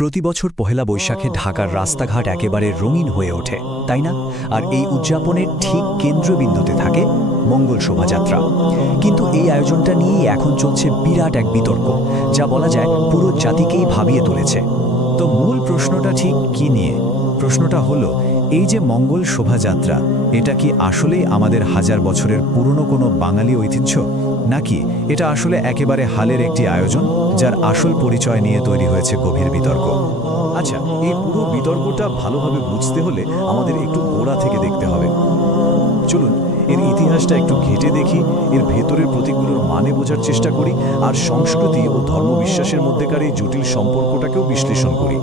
প্রতি বছর পহেলা বৈশাখে ঢাকার রাস্তাঘাট একেবারে রঙিন হয়ে ওঠে, তাই না? আর এই উদযাপনের ঠিক কেন্দ্রবিন্দুতে থাকে মঙ্গল শোভাযাত্রা। কিন্তু এই আয়োজনটা নিয়েই এখন চলছে বিরাট এক বিতর্ক, যা বলা যায় পুরো জাতিকেই ভাবিয়ে তুলেছে। তো মূল প্রশ্নটা ঠিক কি নিয়ে? প্রশ্নটা হলো, এই যে মঙ্গল শোভাযাত্রা, এটা কি আসলেই আমাদের হাজার বছরের পুরনো কোনো বাঙালি ঐতিহ্য, নাকি এটা আসলে একেবারে হালের একটি আয়োজন যার আসল পরিচয় নিয়ে তৈরি হয়েছে গভীর বিতর্ক? আচ্ছা, এই পুরো বিতর্কটা ভালোভাবে বুঝতে হলে আমাদের একটু গোড়া থেকে দেখতে হবে। চলুন এর ইতিহাসটা একটু ঘেঁটে দেখি, এর ভেতরের প্রতীকগুলোর মানে বোঝার চেষ্টা করি, আর সংস্কৃতি ও ধর্মবিশ্বাসের মধ্যেকার এই জটিল সম্পর্কটাকেও বিশ্লেষণ করি।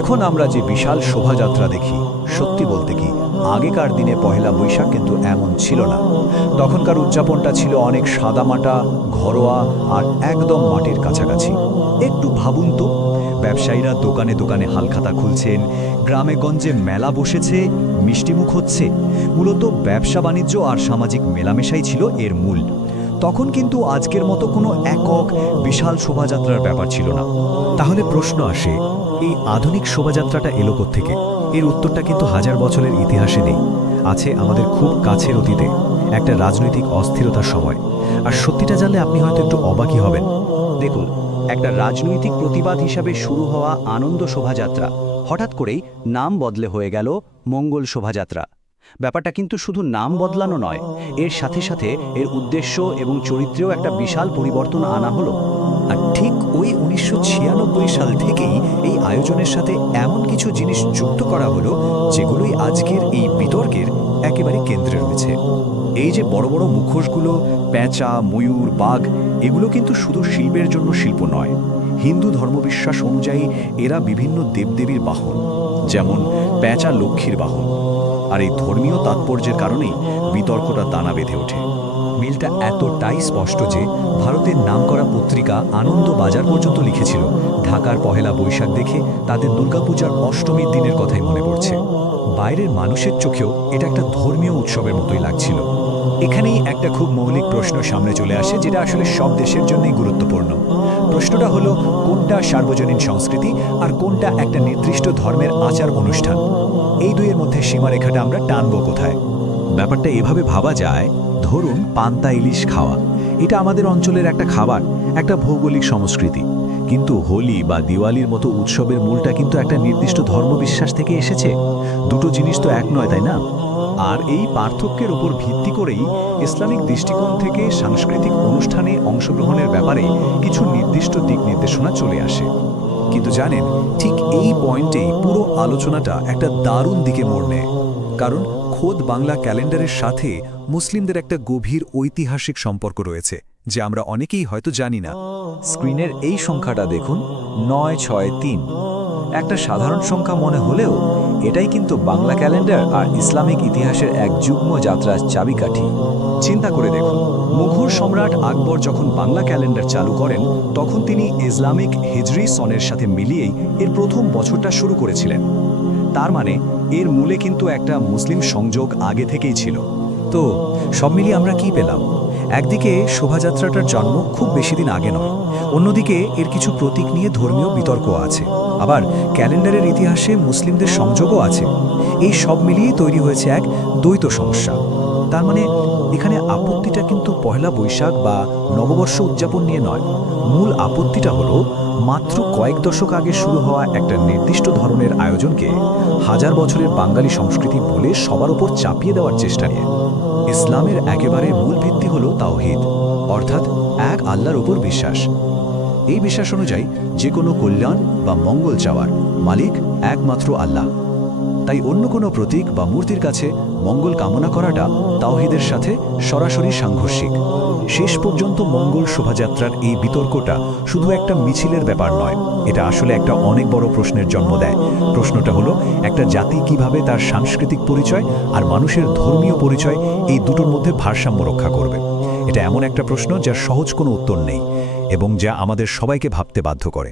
এখন আমরা যে বিশাল শোভাযাত্রা দেখি, সত্যি বলতে কি আগেকার দিনে পহেলা বৈশাখ কিন্তু এমন ছিল না। তখনকার উদযাপনটা ছিল অনেক সাদামাটা, ঘরোয়া আর একদম মাটির কাছাকাছি। একটু ভাবুন তো, ব্যবসায়ীরা দোকানে দোকানে হালখাতা খুলছেন, গ্রামে গঞ্জে মেলা বসেছে, মিষ্টিমুখ হচ্ছে। মূলত ব্যবসা বাণিজ্য আর সামাজিক মেলামেশাই ছিল এর মূল। তখন কিন্তু আজকের মতো কোনো একক বিশাল শোভাযাত্রার ব্যাপার ছিল না। তাহলে প্রশ্ন আসে, এই আধুনিক শোভাযাত্রাটা এলো কোত্থেকে? এর উত্তরটা কিন্তু হাজার বছরের ইতিহাসে নেই, আছে আমাদের খুব কাছের অতীতে, একটা রাজনৈতিক অস্থিরতার সময়। আর সত্যিটা জানলে আপনি হয়তো একটু অবাকই হবেন। দেখুন, একটা রাজনৈতিক প্রতিবাদ হিসাবে শুরু হওয়া আনন্দ শোভাযাত্রা হঠাৎ করেই নাম বদলে হয়ে গেল মঙ্গল শোভাযাত্রা। ব্যাপারটা কিন্তু শুধু নাম বদলানো নয়, এর সাথে সাথে এর উদ্দেশ্য এবং চরিত্রেও একটা বিশাল পরিবর্তন আনা হলো। আর ঠিক ওই 1996 সাল থেকেই এই আয়োজনের সাথে এমন কিছু জিনিস যুক্ত করা হলো, যেগুলোই আজকের এই বিতর্কের একেবারে কেন্দ্রে রয়েছে। এই যে বড় বড় মুখোশগুলো, পেঁচা, ময়ূর, বাঘ, এগুলো কিন্তু শুধু শিল্পের জন্য শিল্প নয়। হিন্দু ধর্মবিশ্বাস অনুযায়ী এরা বিভিন্ন দেবদেবীর বাহন, যেমন পেঁচা লক্ষ্মীর বাহন। আর এই ধর্মীয় তাৎপর্যের কারণেই বিতর্কটা দানা বেঁধে ওঠে। মিলটা এতটাই স্পষ্ট যে ভারতের নামকরা পত্রিকা আনন্দ বাজার পর্যন্ত লিখেছিল, ঢাকার পহেলা বৈশাখ দেখে তাদের দুর্গাপূজার অষ্টমীর দিনের কথাই মনে পড়ছে। বাইরের মানুষের চোখেও এটা একটা ধর্মীয় উৎসবের মতোই লাগছিল। এখানেই একটা খুব মৌলিক প্রশ্ন সামনে চলে আসে, যেটা আসলে সব দেশের জন্যই গুরুত্বপূর্ণ। প্রশ্নটা হলো, কোনটা সার্বজনীন সংস্কৃতি আর কোনটা একটা নির্দিষ্ট ধর্মের আচার অনুষ্ঠান? এই দুইয়ের মধ্যে সীমারেখাটা আমরা টানবো কোথায়? ব্যাপারটা এভাবে ভাবা যায়, ধরুন পান্তা ইলিশ খাওয়া, এটা আমাদের অঞ্চলের একটা খাবার, একটা ভৌগোলিক সংস্কৃতি। কিন্তু হোলি বা দিওয়ালির মতো উৎসবের মূলটা কিন্তু একটা নির্দিষ্ট ধর্মবিশ্বাস থেকে এসেছে। দুটো জিনিস তো এক নয়, তাই না? আর এই পার্থক্যের উপর ভিত্তি করেই ইসলামিক দৃষ্টিকোণ থেকে সাংস্কৃতিক অনুষ্ঠানে অংশগ্রহণের ব্যাপারে কিছু নির্দিষ্ট দিক নির্দেশনা চলে আসে। কিন্তু জানেন, ঠিক এই পয়েন্টেই পুরো আলোচনাটা একটা দারুণ দিকে মোড় নেয়। কারণ খোদ বাংলা ক্যালেন্ডারের সাথে মুসলিমদের একটা গভীর ঐতিহাসিক সম্পর্ক রয়েছে, যে আমরা অনেকেই হয়তো জানি না। স্ক্রিনের এই সংখ্যাটা দেখুন, 963। একটা সাধারণ সংখ্যা মনে হলেও এটাই কিন্তু বাংলা ক্যালেন্ডার আর ইসলামিক ইতিহাসের এক যুগ্ম যাত্রার চাবিকাঠি। চিন্তা করে দেখুন, মুঘল সম্রাট আকবর যখন বাংলা ক্যালেন্ডার চালু করেন, তখন তিনি ইসলামিক হিজরি সনের সাথে মিলিয়েই এর প্রথম বছরটা শুরু করেছিলেন। তার মানে এর মূলে কিন্তু একটা মুসলিম সংযোগ আগে থেকেই ছিল। তো সব মিলিয়ে আমরা কি পেলাম? একদিকে শোভাযাত্রাটার জন্ম খুব বেশি দিন আগে নয়, অন্যদিকে এর কিছু প্রতীক নিয়ে ধর্মীয় বিতর্ক আছে, আবার ক্যালেন্ডারের ইতিহাসে মুসলিমদের সংযোগও আছে। এই সব মিলিয়েই তৈরি হয়েছে এক দ্বৈত সমস্যা। তার মানে এখানে আপত্তিটা কিন্তু পহেলা বৈশাখ বা নববর্ষ উদযাপন নিয়ে নয়। মূল আপত্তিটা হলো মাত্র কয়েক দশক আগে শুরু হওয়া একটা নির্দিষ্ট ধরনের আয়োজনকে হাজার বছরের বাঙালি সংস্কৃতি বলে সবার উপর চাপিয়ে দেওয়ার চেষ্টা নিয়ে। ইসলামের একেবারে মূল ভিত্তি হলো তাওহীদ, অর্থাৎ এক আল্লাহর উপর বিশ্বাস। এই বিশ্বাস অনুযায়ী যে কোনো কল্যাণ বা মঙ্গল চাওয়ার মালিক একমাত্র আল্লাহ। তাই অন্য কোনো প্রতীক বা মূর্তির কাছে মঙ্গল কামনা করাটা তাওহীদের সাথে সরাসরি সাংঘর্ষিক। শেষ পর্যন্ত মঙ্গল শোভাযাত্রার এই বিতর্কটা শুধু একটা মিছিলের ব্যাপার নয়, এটা আসলে একটা অনেক বড় প্রশ্নের জন্ম দেয়। প্রশ্নটা হলো, একটা জাতি কিভাবে তার সাংস্কৃতিক পরিচয় আর মানুষের ধর্মীয় পরিচয়, এই দুটোর মধ্যে ভারসাম্য রক্ষা করবে? এটা এমন একটা প্রশ্ন যার সহজ কোনো উত্তর নেই, এবং যা আমাদের সবাইকে ভাবতে বাধ্য করে।